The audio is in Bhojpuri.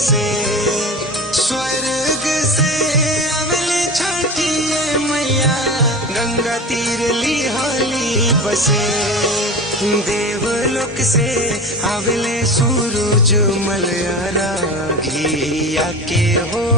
बसे। स्वर्ग से अवले छठिए मैया गंगा तीर लिहाली बसे। देवलोक से अवले सूरज मलयारा घिया के हो।